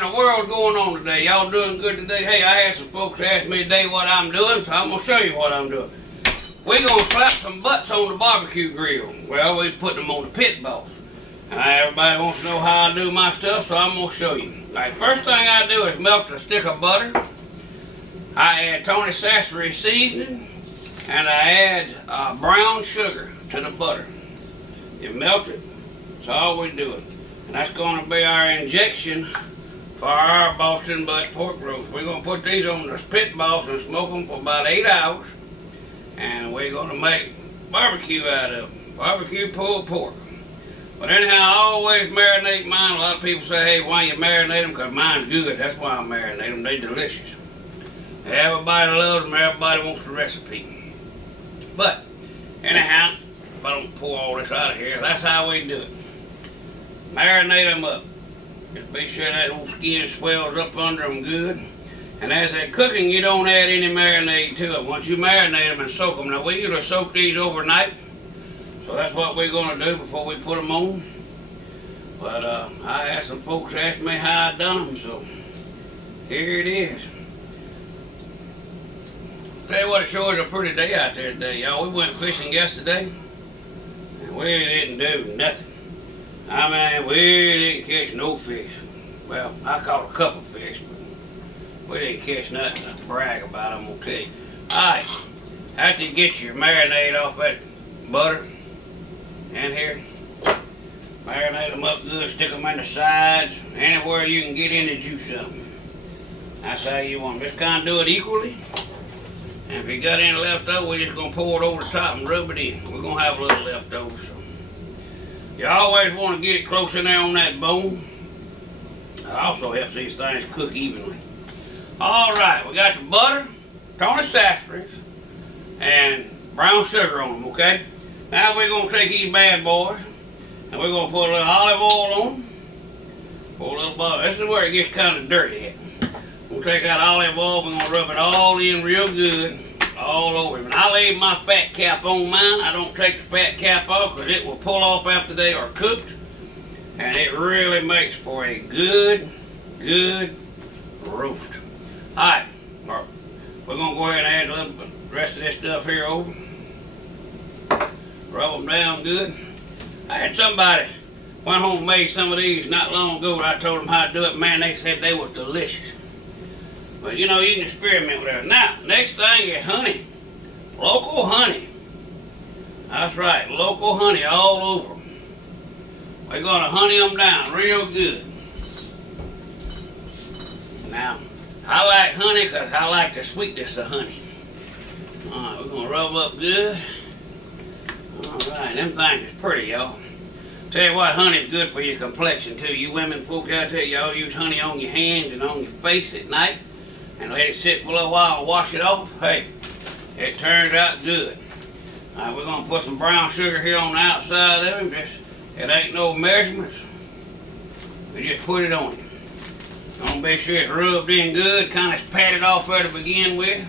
What in the world's going on today? Y'all doing good today? Hey, I had some folks ask me today what I'm doing, so I'm going to show you what I'm doing. We're going to slap some butts on the barbecue grill. Well, we put them on the pit boss. Everybody wants to know how I do my stuff, so I'm going to show you. Alright, first thing I do is melt a stick of butter. I add Tony Sassery seasoning, and I add brown sugar to the butter. You melt it. That's all we're doing. And that's going to be our injection for our Boston butt pork roast. We're going to put these on the pit boss and smoke them for about 8 hours. And we're going to make barbecue out of them. Barbecue pulled pork. But anyhow, I always marinate mine. A lot of people say, hey, why you marinate them? Because mine's good. That's why I marinate them. They're delicious. Everybody loves them. Everybody wants the recipe. But anyhow, if I don't pour all this out of here, that's how we do it. Marinate them up. Just be sure that old skin swells up under them good. And as they're cooking, you don't add any marinade to them. Once you marinate them and soak them. Now, we usually soak these overnight. So that's what we're going to do before we put them on. But I had some folks ask me how I done them, so here it is. Tell you what, it sure is a pretty day out there today, y'all. We went fishing yesterday, and we didn't do nothing. I mean, we didn't catch no fish. Well, I caught a couple fish, but we didn't catch nothing to brag about, I'm gonna tell you. Alright, after you get your marinade off that butter in here, marinate them up good, stick them in the sides, anywhere you can get in the juice of them. That's how you want them. Just kind of do it equally. And if you got any left over, we're just going to pour it over the top and rub it in. We're going to have a little left over. So you always want to get it close in there on that bone. That also helps these things cook evenly. Alright, we got the butter, Tony Sassery, and brown sugar on them, okay? Now we're going to take these bad boys, and we're going to put a little olive oil on them. Pour a little butter. This is where it gets kind of dirty at. We'll take that olive oil, we're going to rub it all in real good, all over him. And I leave my fat cap on mine. I don't take the fat cap off because it will pull off after they are cooked. And it really makes for a good roast. Alright, we're going to go ahead and add a little bit of the rest of this stuff here over. Rub them down good. I had somebody went home and made some of these not long ago, and I told them how to do it. Man, they said they was delicious. But you know, you can experiment with that. Now, next thing is honey. Local honey. That's right, local honey all over them. We're going to honey them down real good. Now, I like honey because I like the sweetness of honey. Alright, we're going to rub up good. Alright, them things is pretty, y'all. Tell you what, honey's good for your complexion too. You women folk out there, y'all use honey on your hands and on your face at night and let it sit for a little while and wash it off. Hey, it turns out good. Alright, we're going to put some brown sugar here on the outside of it. It ain't no measurements. We just put it on it. Gonna be sure it's rubbed in good, kind of patted off there to begin with.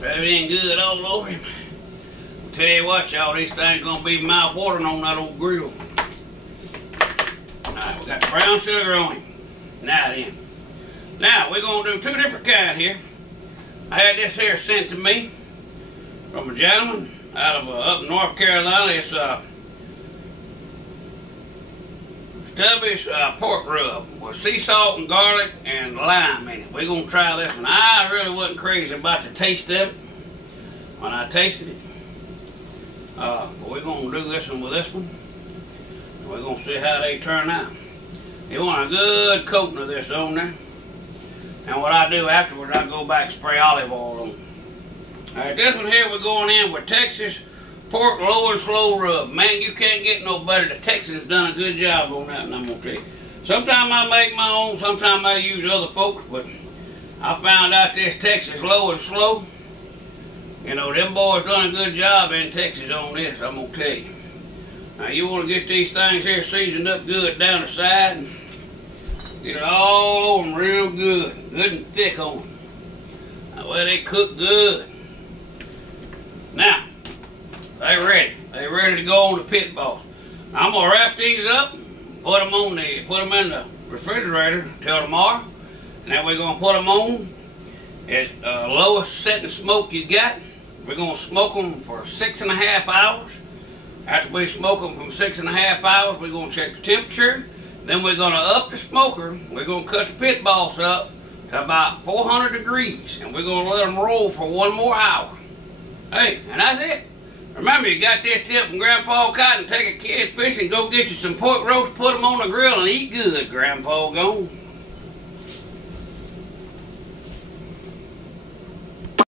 Rub it in good all over him. I'll tell you what, y'all, these things gonna be mouth watering on that old grill. Alright, we got the brown sugar on him. Now then. Now, we're gonna do two different kinds here. I had this here sent to me from a gentleman out of up in North Carolina. It's Stubby's pork rub with sea salt and garlic and lime in it. We're going to try this one. I really wasn't crazy about the taste of it when I tasted it. But we're going to do this one with this one. And we're going to see how they turn out. You want a good coating of this on there. And what I do afterwards, I go back and spray olive oil on it. Alright, this one here we're going in with Texas pork low and slow rub. Man, you can't get no better. The Texans done a good job on that, and I'm going to tell you. Sometimes I make my own, sometimes I use other folks, but I found out this Texas low and slow. You know, them boys done a good job in Texas on this, I'm going to tell you. Now, you want to get these things here seasoned up good down the side. And get it all over them real good. Good and thick on them. That way they cook good. Now, they ready. They ready to go on the pit boss. Now, I'm gonna wrap these up, put them in the refrigerator till tomorrow. And then we're gonna put them on at lowest setting smoke you got. We're gonna smoke them for 6.5 hours. After we smoke them from 6.5 hours, we're gonna check the temperature. Then we're gonna up the smoker. We're gonna cut the pit boss up to about 400 degrees, and we're gonna let them roll for 1 more hour. Hey, and that's it. Remember, you got this tip from Grandpa Cotton. Take a kid fishing, go get you some pork roast, put them on the grill, and eat good, Grandpa gone.